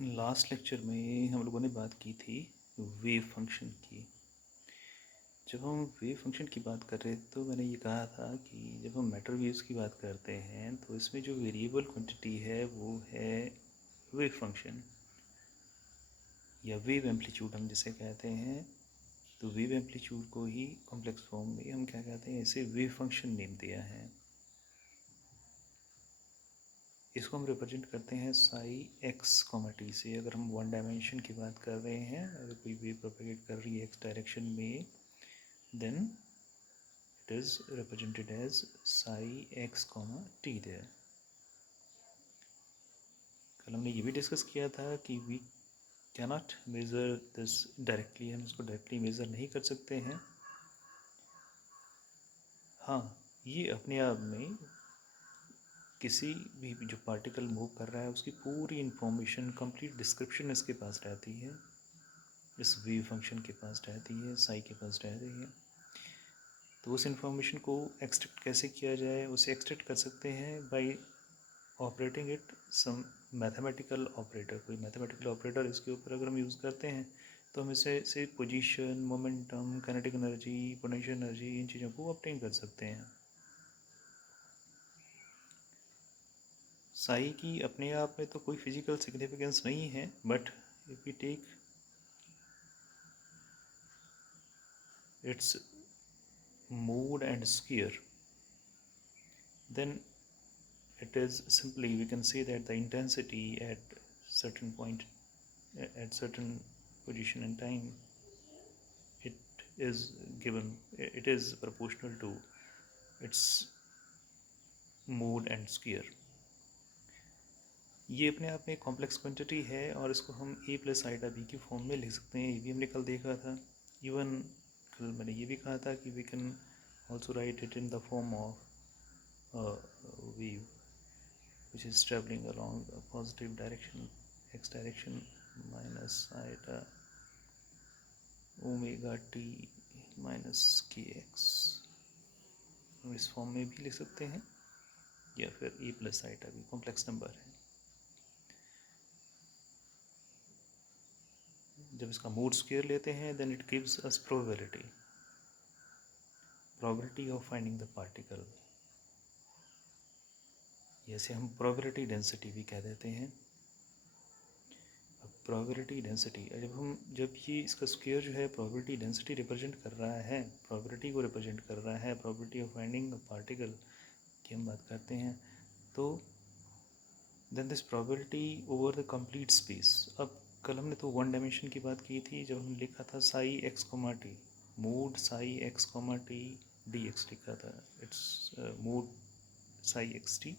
Last lecture में हम लोगों ने बात की थी वेव फंक्शन की। जब हम वेव फंक्शन की बात कर रहे थे तो मैंने ये कहा था कि जब हम मैटर वेव्स की बात करते हैं तो इसमें जो वेरिएबल क्वांटिटी है वो है वेव फंक्शन या वेव एम्पलीट्यूड हम जिसे कहते हैं। तो वेव एम्पलीट्यूड को ही कॉम्प्लेक्स फॉर्म में हम क्या कहते हैं, इसे वेव फंक्शन नेम दिया है। इसको हम रिप्रेजेंट करते हैं साई एक्स कॉमा टी से। अगर हम वन डायमेंशन की बात कर रहे हैं, अगर कोई वेव प्रोपेगेट कर रही है एक्स डायरेक्शन में, then it is represented as psi x comma t there. कल हमने ये भी डिस्कस किया था कि we cannot measure this directly, हम इसको डायरेक्टली मेज़र नहीं कर सकते हैं। हाँ, ये अपने आप में किसी भी जो पार्टिकल मूव कर रहा है उसकी पूरी इंफॉर्मेशन, कंप्लीट डिस्क्रिप्शन इसके पास रहती है, इस वेव फंक्शन के पास रहती है, साई के पास रहती है। तो उस इंफॉर्मेशन को एक्सट्रैक्ट कैसे किया जाए, उसे एक्सट्रैक्ट कर सकते हैं by operating it some mathematical operator. कोई मैथमेटिकल ऑपरेटर इसके ऊपर अगर हम यूज़ करते हैं तो हम इसे से position, momentum, kinetic energy, potential energy, इन चीज़ों को ऑब्टेन कर सकते हैं। साई की अपने आप में तो कोई फिजिकल सिग्निफिकेंस नहीं है, but if we take its mode and sphere, then it is simply, we can say that the intensity at certain point, at certain position and time, it is given, it is proportional to its mode and sphere. ये अपने आप में एक complex quantity है और इसको हम a plus iota b की फॉर्म में लिख सकते हैं। ये भी हमने कल देखा था। इवन कल मैंने ये भी कहा था कि we can also write it in the form of wave which is traveling along a positive direction, x direction, minus iota omega t minus kx। हम इस फॉर्म में भी लिख सकते हैं, या फिर e प्लस आइटा भी कॉम्प्लेक्स नंबर है। जब इसका मोड स्क्वायर लेते हैं then it gives us probability of finding the particle. जैसे हम प्रोबेबिलिटी डेंसिटी भी कह देते हैं। प्रोबेबिलिटी डेंसिटी जब ये इसका स्क्वायर जो है प्रोबेबिलिटी डेंसिटी रिप्रेजेंट कर रहा है, प्रोबेबिलिटी को रिप्रेजेंट कर रहा है, probability of finding a particle की हम बात करते हैं, तो then this probability over the complete space. अब कल हमने तो वन डायमेंशन की बात की थी जब हमने लिखा था psi x comma t, mod psi x comma t d x लिखा था। Its mod psi x t,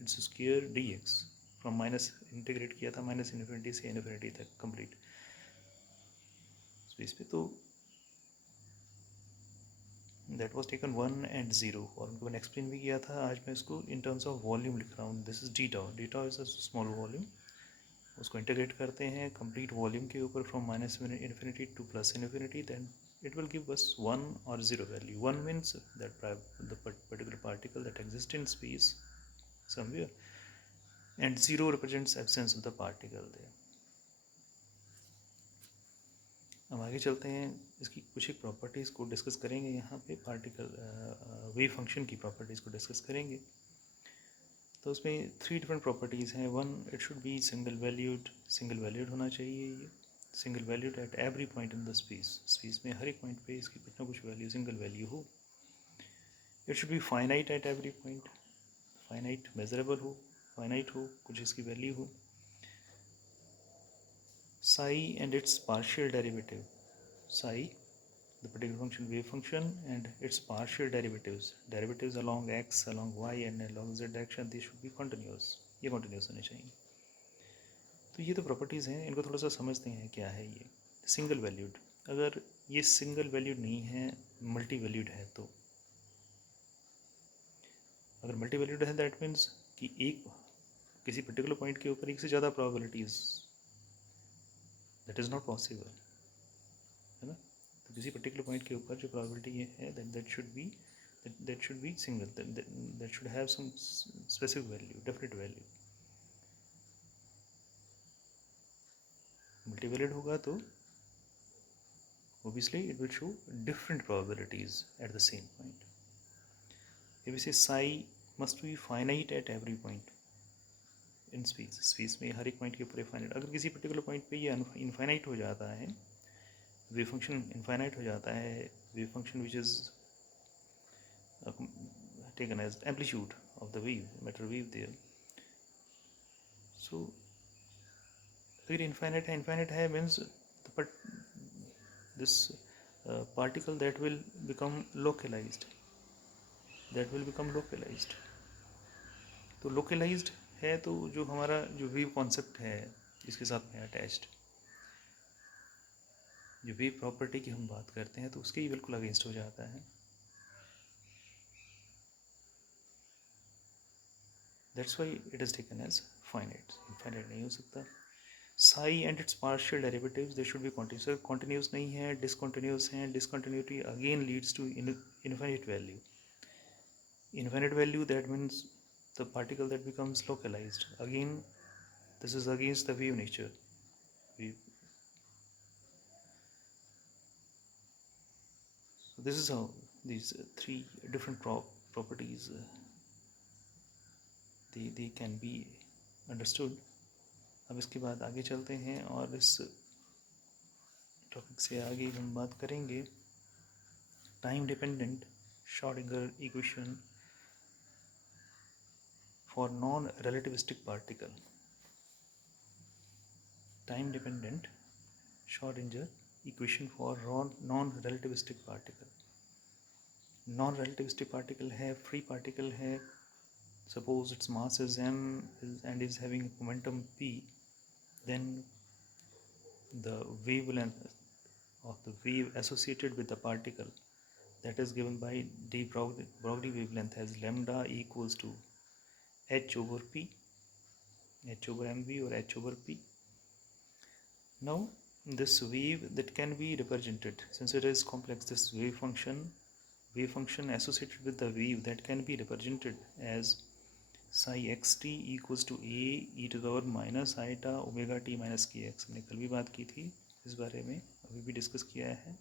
its square d x, from minus integrate किया था माइनस इन्फिनिटी से इन्फिनिटी तक कंप्लीट स्पेस पे। तो दैट वाज टेकन 1 एंड 0 और उनको मैंने एक्सप्लेन भी किया था। आज मैं इसको इन टर्म्स ऑफ वॉल्यूम लिख रहा हूँ। This is d tau is a small volume. उसको इंटीग्रेट करते हैं कंप्लीट वॉल्यूम के ऊपर from minus infinity to plus infinity, then it will give us 1 or 0 value. 1 means that the particular particle that exists in space somewhere, and 0 represents absence of the particle there. हम आगे चलते हैं, इसकी कुछ एक properties को discuss करेंगे। यहाँ पे पार्टिकल वेव फंक्शन की प्रॉपर्टीज़ को डिस्कस करेंगे। तो उसमें 3 डिफरेंट प्रॉपर्टीज़ हैं। One, it should be single valued होना चाहिए। ये single valued at every point in the space में हर एक पॉइंट पे इसकी कुछ ना कुछ वैल्यू, सिंगल वैल्यू हो। It should be finite at every point, finite measurable हो, फाइनाइट हो, कुछ इसकी वैल्यू हो। psi and its partial derivative, psi the particular function, wave function, and its partial derivatives along x, along y and along z direction, they should be continuous. ये continuous होने चाहिए। तो ये तो प्रॉपर्टीज़ हैं, इनको थोड़ा सा समझते हैं क्या है ये। सिंगल वैल्यूड, अगर ये सिंगल वैल्यूड नहीं है, मल्टी वैल्यूड है, तो अगर मल्टी वैल्यूड है दैट मीन्स कि एक किसी पर्टिकुलर पॉइंट के ऊपर एक से ज़्यादा probabilities, that is not possible, है ना। तो किसी पर्टिकुलर पॉइंट के ऊपर जो प्रोबेबिलिटी है that should be single, that should have some specific value, definite value. Multivalued होगा तो obviously it will show different probabilities at the same point. If we say psi must be finite at every point in space में हर एक point के ऊपर finite, अगर किसी particular point पे ये इनफाइनाइट हो जाता है, वेव फंक्शन इनफाइनाइट हो जाता है, wave function which is taken as amplitude of the wave, matter wave there. So अगर इनफाइनाइट है means the this particle that will become localized, तो localized है तो जो हमारा जो वेव कॉन्सेप्ट है जिसके साथ में अटैच्ड जो वेव प्रॉपर्टी की हम बात करते हैं तो उसके ही बिल्कुल अगेंस्ट हो जाता है. That's why it is taken as finite. Infinite नहीं हो सकता. Psi and its partial derivatives they should be continuous. Continuous नहीं है, डिसकॉन्टिन्यूस हैं. Discontinuity again leads to infinite value. Infinite value, that means the particle that becomes localized. Again, this is against the wave nature. So this is how these three different properties they can be understood. अब इसके बाद आगे चलते हैं और इस topic से आगे हम बात करेंगे time dependent Schrodinger equation for non-relativistic particle. Time dependent Schrodinger equation for non-relativistic particle. Non-relativistic particle है, free particle है. Suppose its mass is m and is having momentum p, then the wavelength of the wave associated with the particle that is given by de Broglie wavelength as lambda equals to h over p, h over mv or h over p. Now this wave that can be represented, since it is complex, this wave function associated with the wave that can be represented as psi xt equals to a e to the power minus iota omega t minus kx. हमने कल भी बात की थी इस बारे में, अभी भी डिस्कस किया है.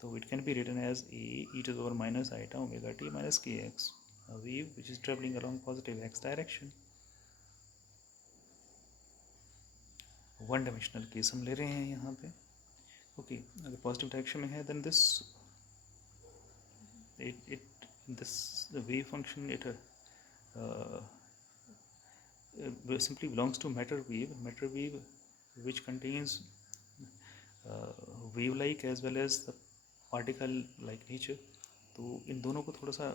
तो it can be written as a e to the power minus iota omega t minus kx, a wave which is traveling along positive x direction. One dimensional case हम ले रहे हैं यहाँ पे. ओके, अगर पॉजिटिव डायरेक्शन में है then this wave function it simply belongs to matter wave which contains wave like as well as the particle like nature. तो इन दोनों को थोड़ा सा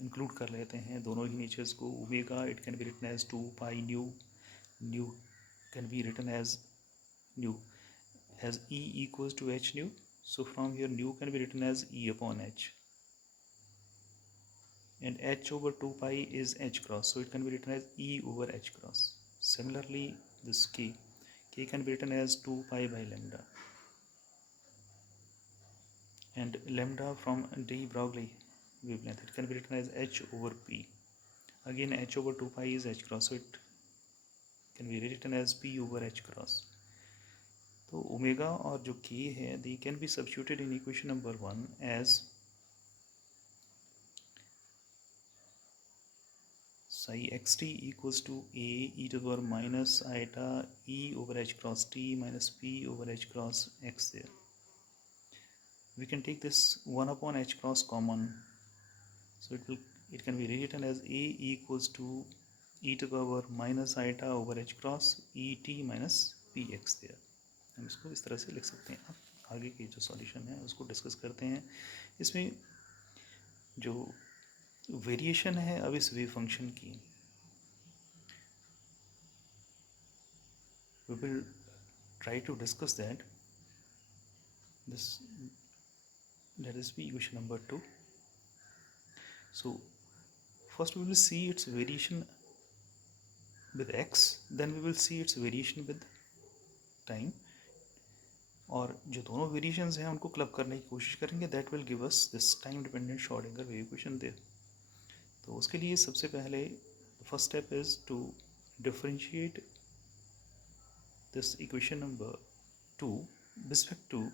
इंक्लूड कर लेते हैं, दोनों ही नेचर्स को. Omega it can be written as 2 pi nu can be written as nu as E equals to h nu. So from here nu can be written as E upon h, and h over 2 pi is h cross, so it can be written as E over h cross. Similarly this k can be written as 2 pi by lambda, and lambda from de Broglie wavelength it can be written as h over p. Again h over 2 pi is h cross, so it can be written as p over h cross. तो omega और जो k है they can be substituted in equation number 1 as psi xt equals to a e to the power minus iota e over h cross t minus p over h cross x there. We can take this 1 upon h cross common, so it can be rewritten as a equals to e to the power minus iota over h cross e t minus p x there. हम इसको इस तरह से लिख सकते हैं. अब आगे की जो सॉल्यूशन है उसको डिस्कस करते हैं. इसमें जो वेरिएशन है अब इस वेव फंक्शन की, we will try to discuss that. Let us be equation number 2. So first we will see its variation with x, then we will see its variation with time, और जो दोनों variations हैं उनको club करने की कोशिश करेंगे. That will give us this time dependent Schrödinger wave equation there. तो उसके लिए सबसे पहले first step is to differentiate this equation number 2 with respect to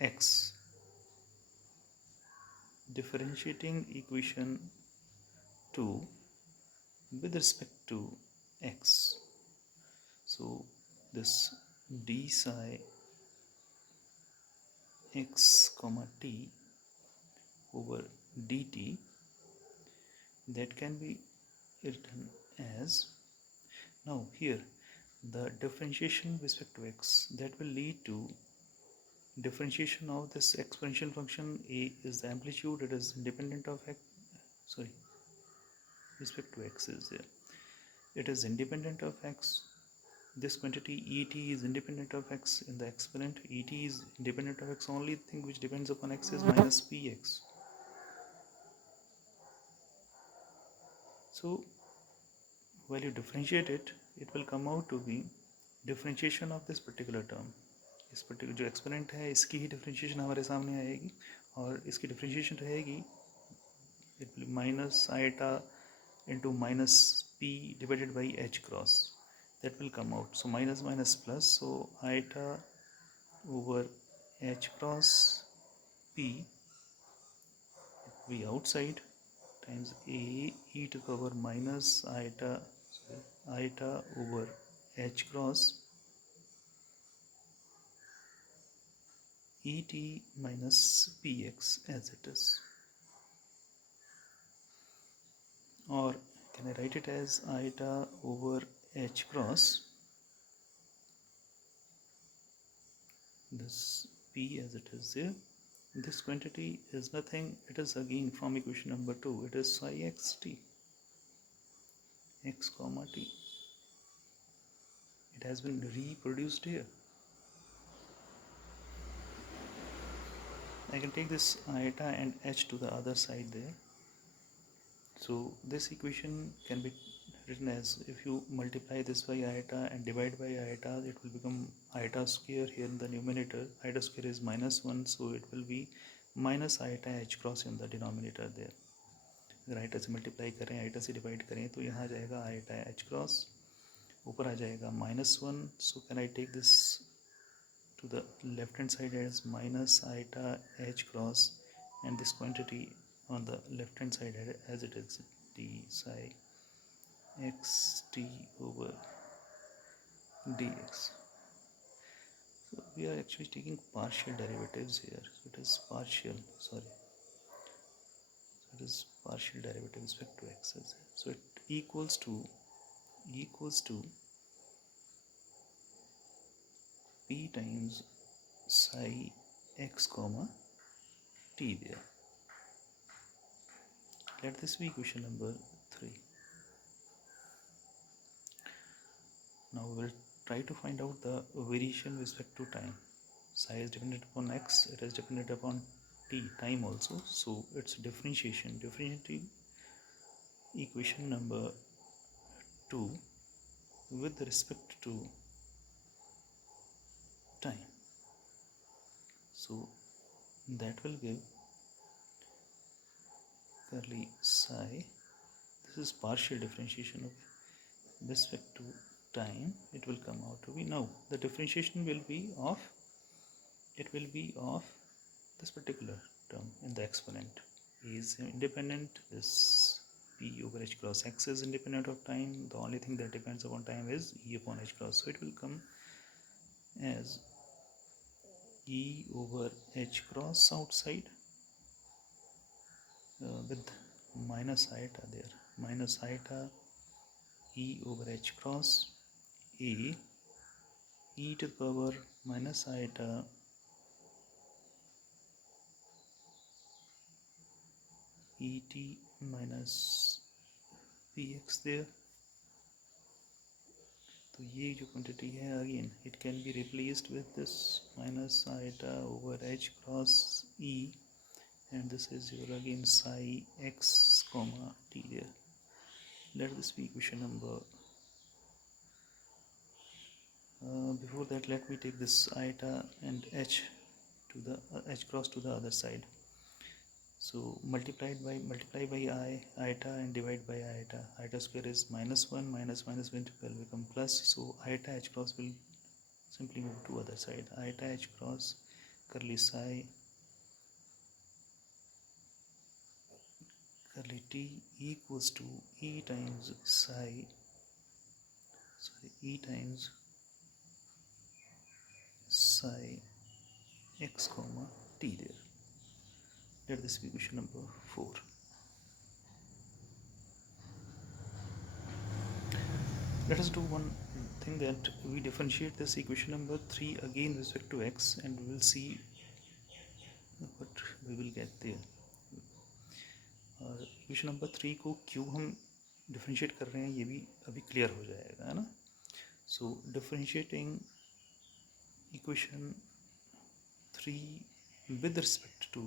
x, differentiating equation 2 with respect to x. So this d psi x comma t over dt, that can be written as, now here the differentiation with respect to x, that will lead to differentiation of this exponential function. A is the amplitude, it is independent of x, sorry, respect to x is there, it is independent of x. This quantity et is independent of x in the exponent. Et is independent of x, only thing which depends upon x is minus px. So while you differentiate it, it will come out to be differentiation of this particular term. इस particular जो exponent है इसकी ही differentiation हमारे सामने आएगी, और इसकी differentiation रहेगी it will minus iota into minus p divided by h cross, that will come out. So minus minus plus, so iota over h cross p will be outside times a e to the power minus iota over h cross et minus px as it is. Or can I write it as iota over h cross, this p as it is there. This quantity is nothing, it is again from equation number 2, it is psi x t, x comma t. It has been reproduced here. I can take this iota and h to the other side there. So this equation can be written as, if you multiply this by iota and divide by iota, it will become iota square here in the numerator. Iota square is minus 1, so it will be minus iota h cross in the denominator there. अगर iota से multiply करें, iota से divide करें, तो यहाँ आ जाएगा iota h cross, ऊपर आ जाएगा -1. So can I take this to the left hand side as minus iota h cross, and this quantity on the left hand side as it is d psi x t over dx. So we are actually taking partial derivatives here. So it is partial, sorry, it is partial derivative with respect to x. So it equals to p times psi x comma t there. Let this be equation number 3. Now we will try to find out the variation with respect to time. Psi is dependent upon x, it is dependent upon t, time also. So its differentiating equation number 2 with respect to time. So that will give curly psi, this is partial differentiation of respect to time, it will come out to be, now the differentiation will be of, it will be of this particular term in the exponent. E is independent, this p over h cross x is independent of time, the only thing that depends upon time is e upon h cross. So it will come as e over h cross outside with minus iota there, minus iota e over h cross a e to the power minus iota et minus px there. तो ये जो quantity है again it can be replaced with this minus iota over h cross e, and this is your again psi x comma t there. Let this be equation number, before that let me take this iota and h to the h cross to the other side. So multiply by iota and divide by iota. Iota square is -1, minus will become plus. So iota h cross will simply move to other side. Iota h cross curly t equals to e times psi x comma t there. Let this be equation number 4. Let us do one thing, that we differentiate this equation number 3 again with respect to x, and we will see what we will get there. और equation number 3 को क्यों हम differentiate कर रहे हैं ये भी अभी क्लियर हो जाएगा, है ना. सो differentiating equation 3 with respect to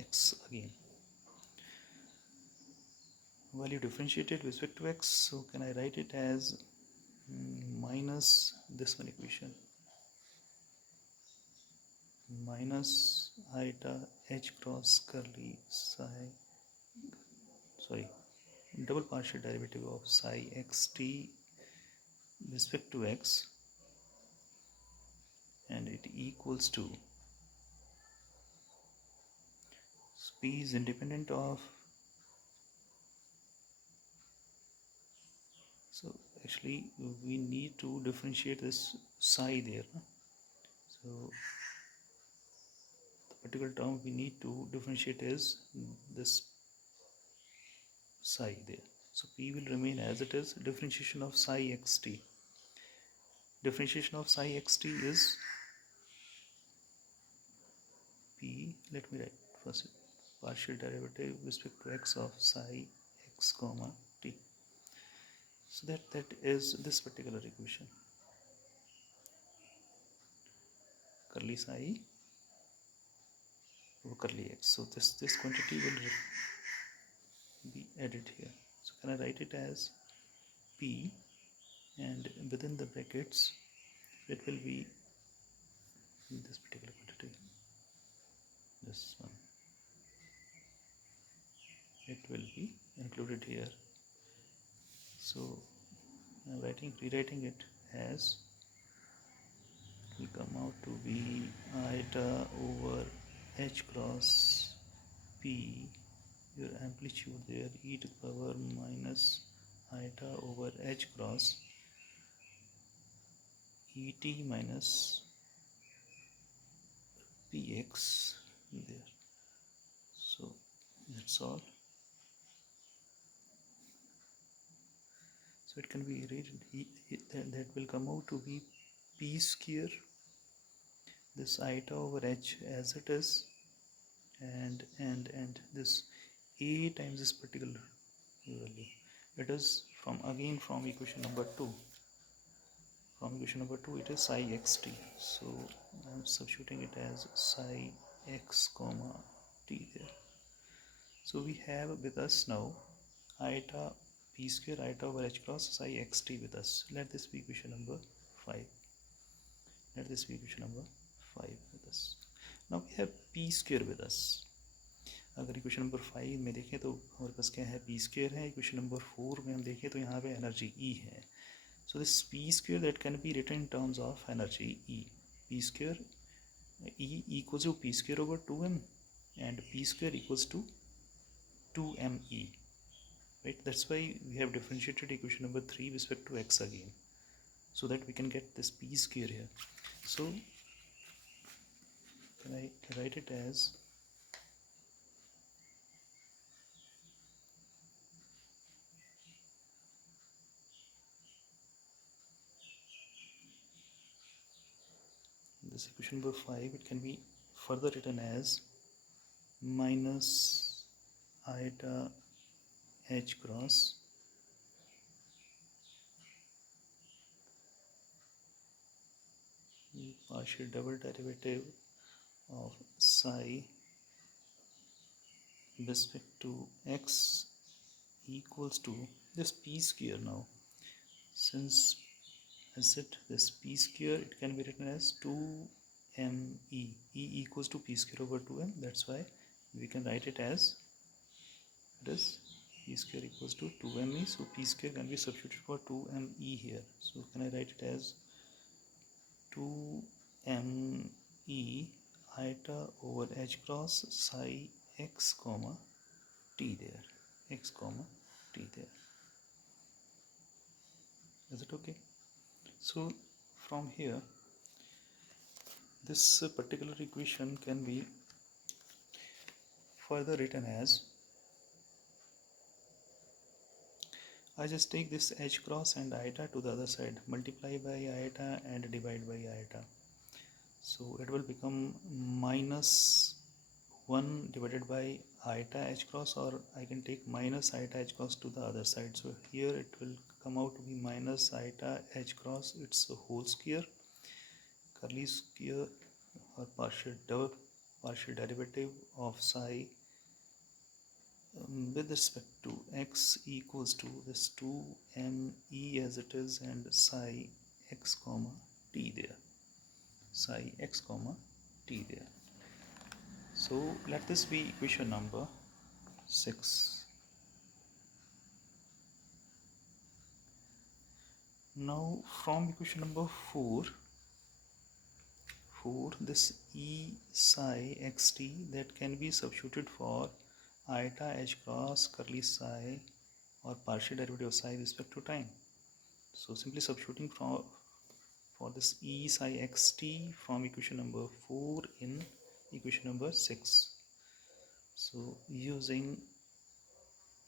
x again. While you differentiate it with respect to x, so can I write it as minus this one equation, minus iota h cross curly double partial derivative of psi xt with respect to x, and it equals to p is independent of, so actually we need to differentiate this psi there, no? So the particular term we need to differentiate is this psi there. So p will remain as it is. Differentiation of psi xt. Differentiation of psi xt is p. Let me write first partial derivative with respect to x of psi x comma t. So that is this particular equation. Curly psi over curly x. So this quantity will be added here. So can I write it as p, and within the brackets it will be this particular quantity, this one, it will be included here. So I'm rewriting it as, it will come out to be iota over h cross p, your amplitude there, e to the power minus iota over h cross et minus px there. So that's all. So it can be rated, that will come out to be p square, this iota over h as it is, and this a times this particular value. It is from equation number 2. From equation number 2 it is psi xt. So I am substituting it as psi x comma t there. So we have with us now iota p square iota over h cross psi xt with us. Let this be equation number 5. Let this be equation number 5 with us. Now we have p square with us. अगर equation number 5 में देखें तो हमारे पास क्या है, P square है. Equation number 4 में हम देखें तो यहाँ पे एनर्जी ई है. So this p square that can be written in terms of energy E. P square E equals to p square over 2m, and p square equals to 2me, right? That's why we have differentiated equation number 3 with respect to x again, so that we can get this p square here. So can I write it as this equation number 5, it can be further written as minus iota h cross partial double derivative of psi with respect to x equals to this p square. Now since I said this p square, it can be written as 2me. E equals to p square over 2m. That's why we can write it as, it is p square equals to 2me, so p square can be substituted for 2me here, so can I write it as 2me iota over h cross psi x comma t there, x comma t there. Is it okay? So from here, this particular equation can be further written as, I just take this h cross and iota to the other side, multiply by iota and divide by iota. So it will become minus 1 divided by iota h cross, or I can take minus iota h cross to the other side. So here it will come out to be minus iota h cross, it's a whole square, curly square, or partial derivative of psi with respect to x equals to this 2me as it is, and psi x comma t there, psi x comma t there. So let this be equation number 6. Now from equation number 4, this e psi xt that can be substituted for iota h cross curly psi or partial derivative of psi with respect to time. So simply substituting for this e psi xt from equation number 4 in equation number 6. So using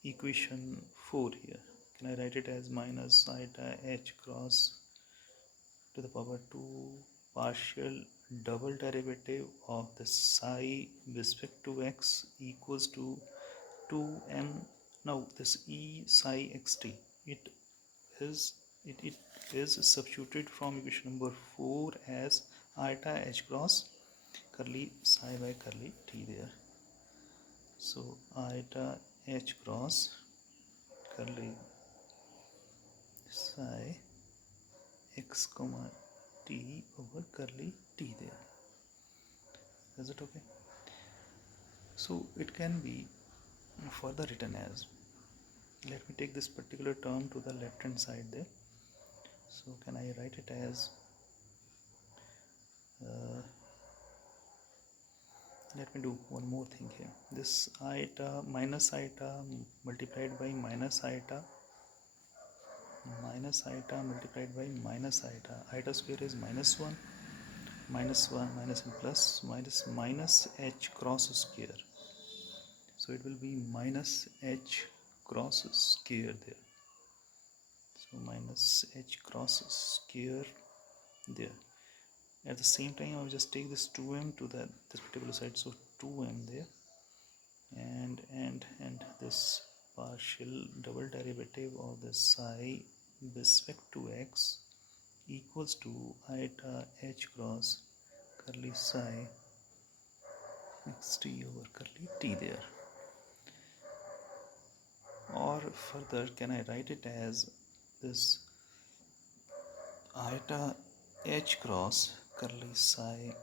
equation 4 here, can I write it as minus iota h cross to the power 2 partial double derivative of the psi with respect to x equals to 2m. Now this e psi xt, it is substituted from equation number 4 as iota h cross curly psi by curly t there. So iota h cross curly psi x comma t over curly t there. Is it okay? So it can be further written as, let me take this particular term to the left hand side there. So can I write it as, let me do one more thing here. This iota minus iota multiplied by minus iota multiplied by minus iota, iota square is minus 1 minus 1 minus and plus minus h cross square, so it will be minus h cross square there, so minus h cross square there. At the same time I will just take this 2m to this particular side, so 2m there, and this partial double derivative of the psi with respect to x equals to iota h cross curly psi xt over curly t there. Or further, can I write it as this iota h cross curly psi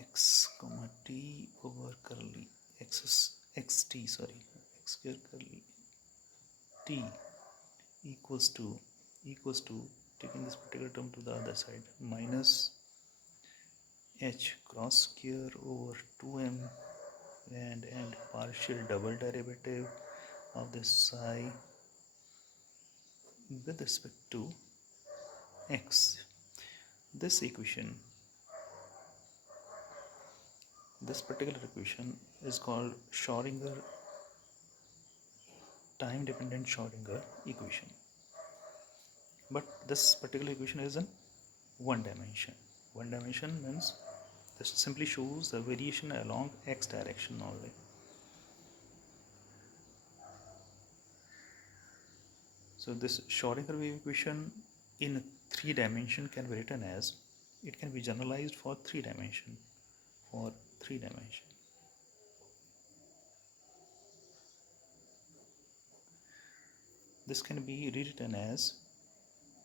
x comma t over curly xt, sorry, x square curly t equals to taking this particular term to the other side, minus h cross square over 2m and partial double derivative of this psi with respect to x. This particular equation is called Schrodinger, time dependent Schrodinger equation. But this particular equation is in one dimension. One dimension means this simply shows the variation along x direction only. So this Schrodinger wave equation in 3 dimension can be written as, it can be generalized for 3 dimension. This can be rewritten as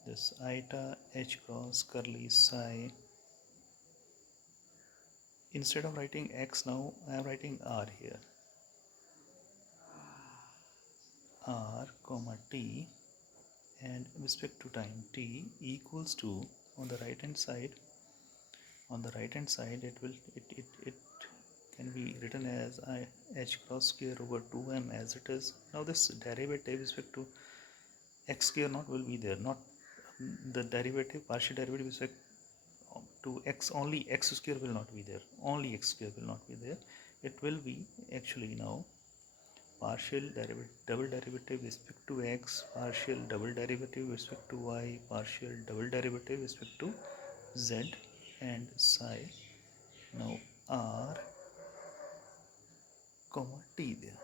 this iota h cross curly psi instead of writing x now, I am writing r here. R comma t, and with respect to time t equals to, on the right hand side, it can be written as I h cross square over 2m as it is. Now this derivative with respect to x square not will be there, not the derivative, partial derivative with respect to x, only x square will not be there, only x square will not be there. It will be actually now partial derivative, double derivative with respect to x, partial double derivative with respect to y, partial double derivative with respect to z and psi. Now r comma t there.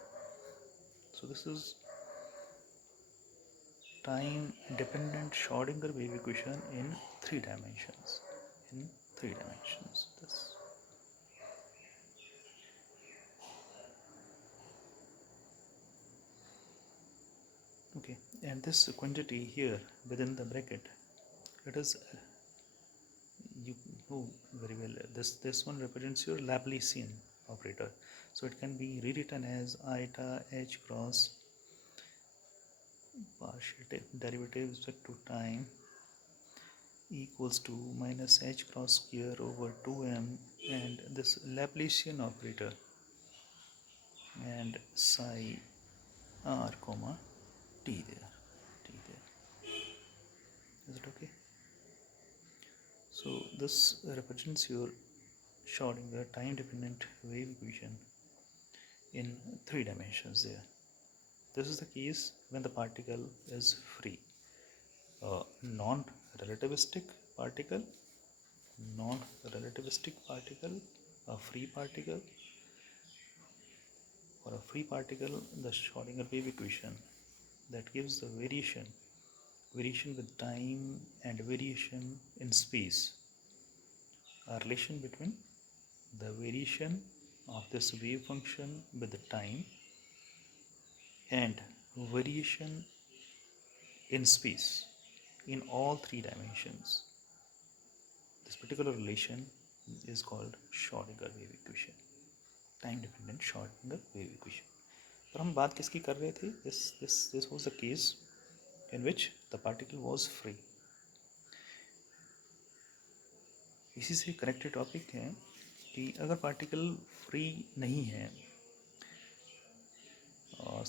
So this is time dependent Schrodinger wave equation in 3 dimensions. In 3 dimensions. This. Okay, and this quantity here within the bracket, it is, you know very well, this one represents your Laplacian operator. So it can be rewritten as eta h cross partial derivative with respect to time equals to minus h cross square over 2m, and this Laplacian operator and psi r comma t there, is it okay? So this represents your Schrodinger time dependent wave equation in 3 dimensions there. This is the case when the particle is free. A non-relativistic particle, a free particle, for a free particle, the Schrodinger wave equation that gives the variation with time and variation in space, a relation between the variation of this wave function with the time and variation in space in all 3 dimensions. This particular relation is called Schrodinger wave equation, time dependent Schrodinger wave equation. पर हम बात किसकी कर रहे थे? This was the case in which the particle was free. इसी से connected topic है कि अगर पार्टिकल फ्री नहीं है,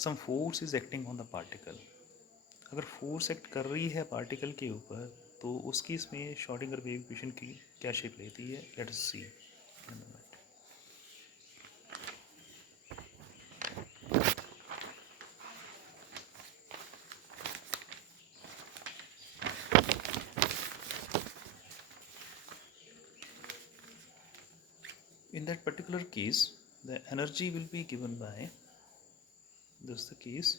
some force is acting on the particle, अगर फोर्स एक्ट कर रही है पार्टिकल के ऊपर, तो उसकी इसमें श्रोडिंगर वेव इक्वेशन की क्या शेप लेती है? Let us see. In that particular case, the energy will be given by, this is the case,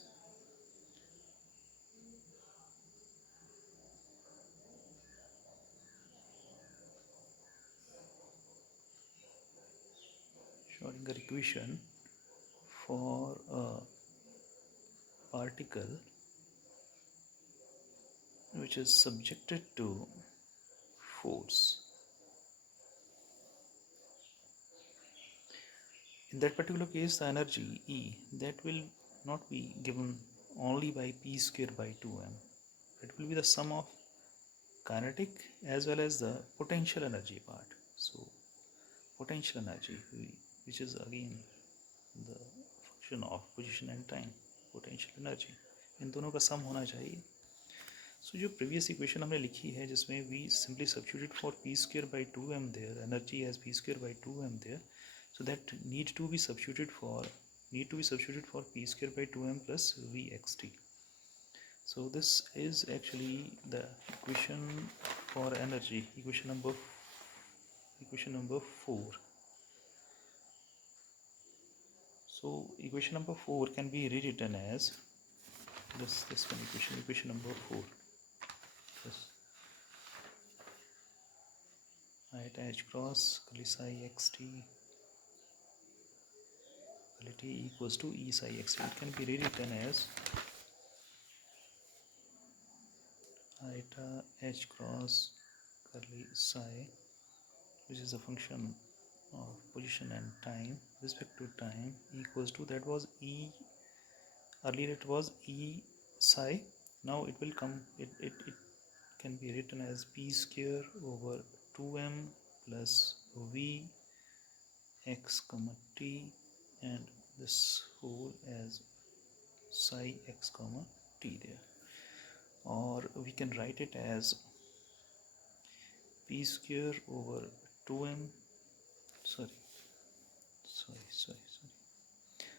Schrodinger equation for a particle which is subjected to force. In that particular case, the energy E, that will not be given only by p square by 2m. It will be the sum of kinetic as well as the potential energy part. So potential energy, which is again the function of position and time, potential energy, इन दोनों का सम होना चाहिए. So जो previous equation हमने लिखी है, जिसमें we simply substitute for p square by 2m there, energy as p square by 2m there, so that need to be substituted for p square by 2m plus vxt. So this is actually the equation for energy, equation number 4. So equation number 4 can be rewritten as this one, equation number 4. This at h cross curly psi xt t equals to e psi xt. It can be rewritten as eta h cross curly psi, which is a function of position and time respect to time equals to, that was E, earlier it was E psi, now it will come, it can be written as P square over 2m plus V x comma t, and this whole as psi x comma t there, or we can write it as P square over 2m, sorry,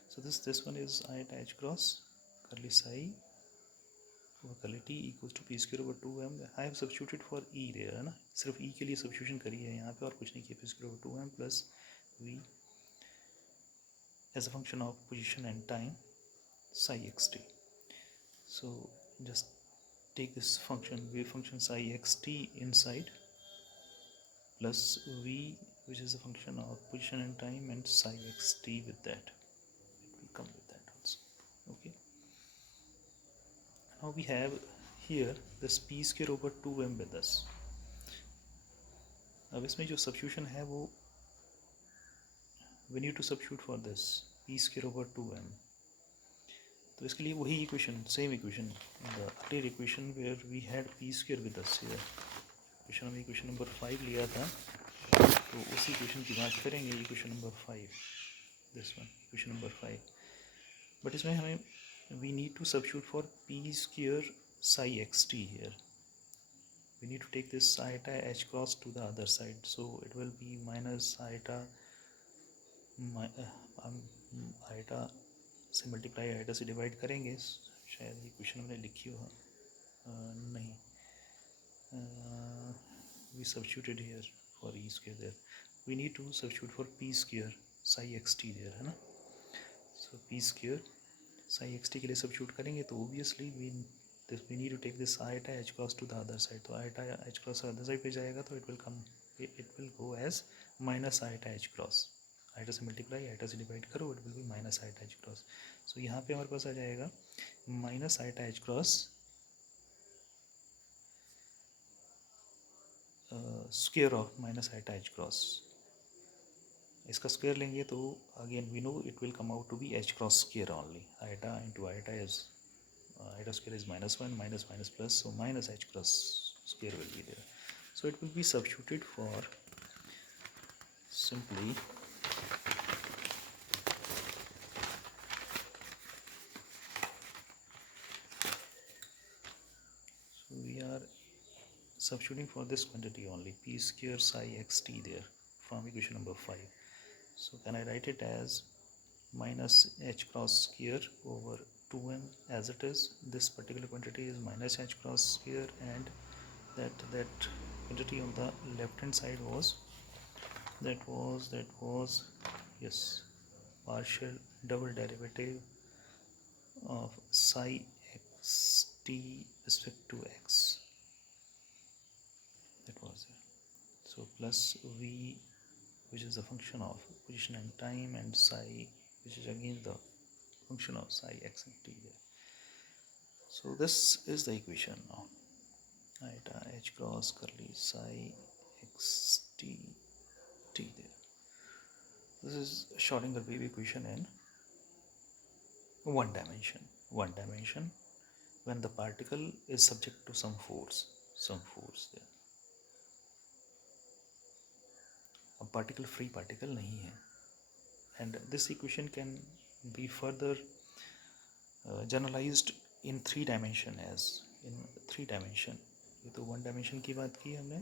so this one is I attach cross curly psi over curly t equals to P square over 2m. I have substituted for E there है ना, सिर्फ E के लिए substitution करी है यहाँ पे और कुछ नहीं किया. P square over 2m plus V as a function of position and time psi xt. So just take this function, wave function psi xt inside, plus V, which is a function of position and time, and psi xt with that, it will come with that also. Okay, now we have here this P square over 2m with us. अब इसमें जो substitution है वो, we need to substitute for this P square over 2m. तो इसके लिए वही equation, same equation, the earlier equation where we had P square with us here, equation number 5 लिया था, तो उसी equation की बात करेंगे, equation number 5, this one, equation number 5. But इसमें हमें we need to substitute for P square psi xt here. We need to take this iota h cross to the other side, so it will be minus iota iota से multiply iota से divide करेंगे, शायद ये question हमने लिखी हो, नहीं, we substituted here for e square there, we need to substitute for P square psi xt there है ना. So P square psi xt के लिए substitute करेंगे तो obviously we need to take this iota h cross to the other side, तो iota h cross other side पे जाएगा तो it will go as minus iota h cross, iota से multiply iota से डिवाइड करो, it will be minus iota h cross. So यहाँ पे हमारे पास आ जाएगा minus iota h cross square of minus iota h cross. इसका स्क्वायर लेंगे तो again we know it will come out to be h cross square only. Iota into iota is iota square is -1 minus minus plus, so minus h cross square will be there. So it will be substituted for simply substituting for this quantity only, P square psi xt there from equation number 5. So can I write it as minus h cross square over 2m as it is. This particular quantity is minus h cross square, and that quantity on the left hand side was yes, partial double derivative of psi xt respect to x. That was it. So plus V, which is a function of position and time, and psi, which is again the function of psi x and t there. So this is the equation now. Iota h cross curly psi x t t there. This is Schrodinger wave equation in one dimension. When the particle is subject to some force there. A particle free particle नहीं है, and this equation can be further generalized in 3 dimension as in 3 dimension. ये तो 1 dimension की बात की हमने,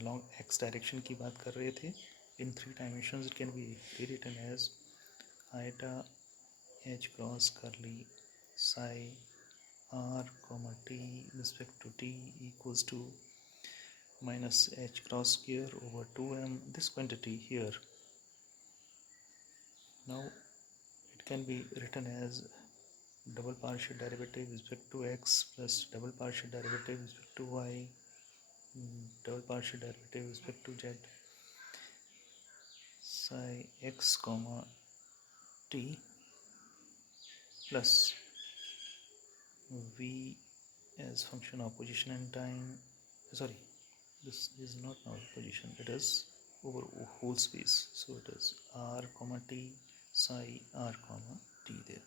along x direction की बात कर रहे थे. In 3 dimensions it can be rewritten as iota h cross curly psi r comma t respect to t equals to minus h cross square over 2m, this quantity here. Now it can be written as double partial derivative with respect to x plus double partial derivative with respect to y, double partial derivative with respect to z, psi x comma t plus v as function of position and time. Sorry, this is not now position, it is over whole space. So it is r comma t psi r comma t there.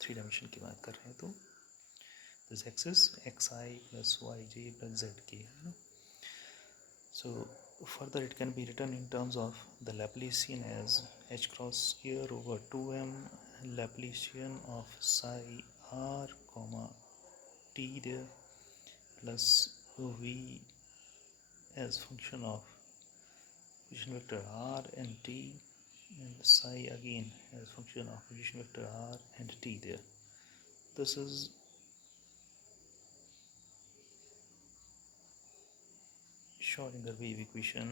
Three dimension की बात कर रहे हैं तो this axis xi plus yj plus zk है ना. So further it can be written in terms of the Laplacian as h cross square over 2m Laplacian of psi r comma t there plus v as function of position vector r and t, and psi again as function of position vector r and t there. This is Schrodinger wave equation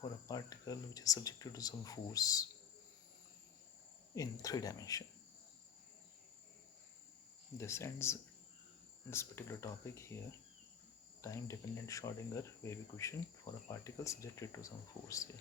for a particle which is subjected to some force in 3 dimension. This ends this particular topic here. Time dependent Schrodinger wave equation for a particle subjected to some force here.